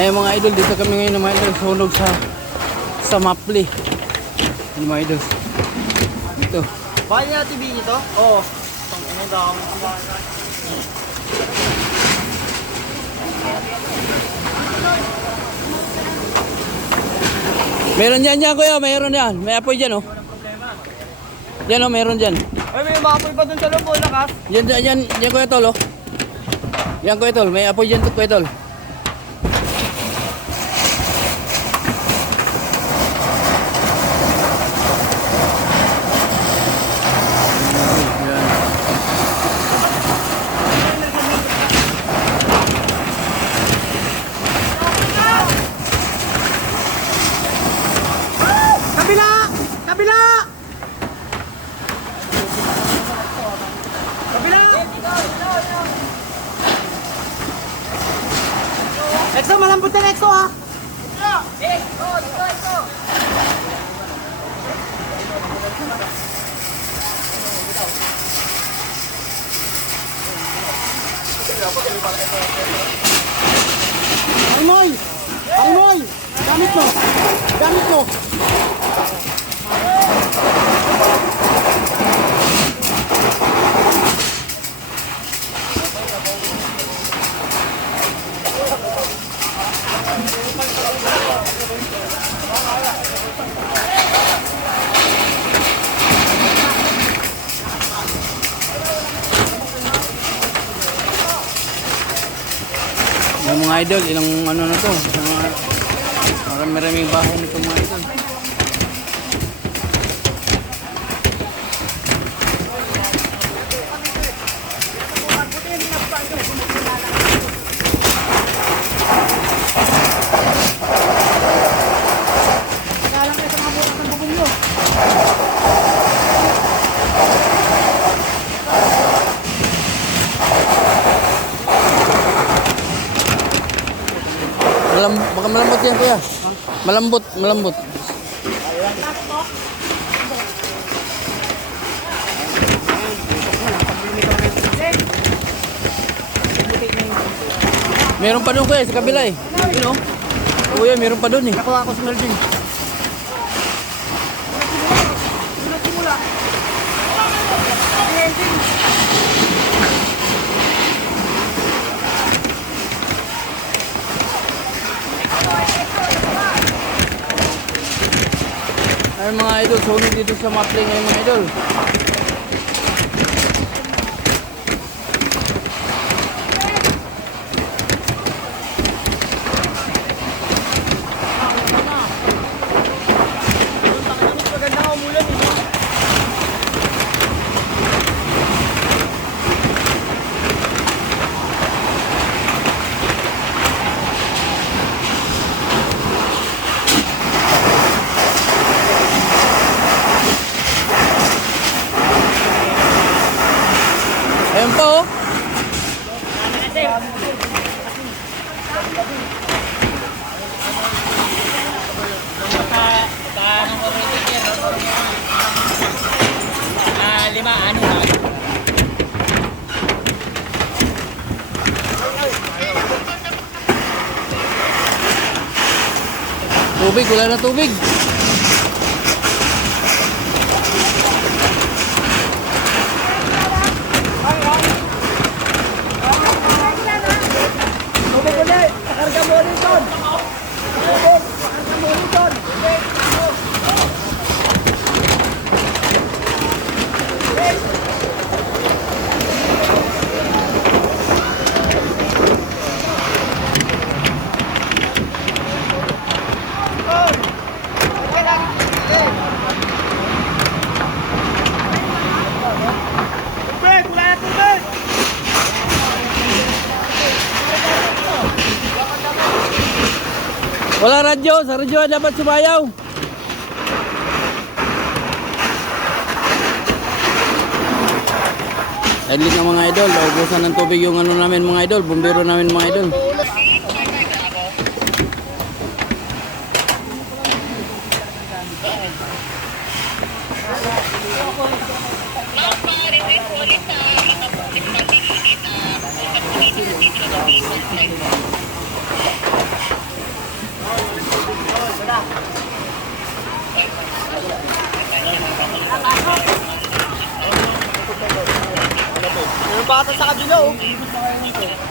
Ayun mga idol, dito kami ngayon mga idol, sunog sa Mapli. Ayun mga idol. Dito. Bakit niya TV nito? Oo. Ano daw? Meron dyan kuya, meron yan. May apoy dyan oh. Yan oh, meron dyan. Ay, may umapoy pa dun sa loob, lakas. Yan kuya tol oh. Yan kuya tol, may apoy dyan kuya tol. Kabila! Kabila! Kabila! Exo, malambot na Exo ha! Armoy! Armoy! Gamit mo! Gamit mo! Yung mga idol, ilang ano na to, maraming bahay nito mga idol. Baka malambot yan kuya. Malambot. Meron pa doon kuya sa kabila eh. Yun oh. Kuya, meron pa doon eh. Nakuha ko si Melvin. Ay mga idol, sunog dito sa Mapli ngayon mga idol. Ayun po oh. Tubig, wala na tubig. Tubig ulit! Karga mo ulit doon! Tubig! Karga mo ulit doon! Tubig! Wala na tubig! Wala radyo, sa radyo dapat sumayaw. Edlit ng mga idol, naubusan ng tubig yung ano namin mga idol, bumbero namin mga idol. bata sa kabila oh. Iikot pa kayo nito.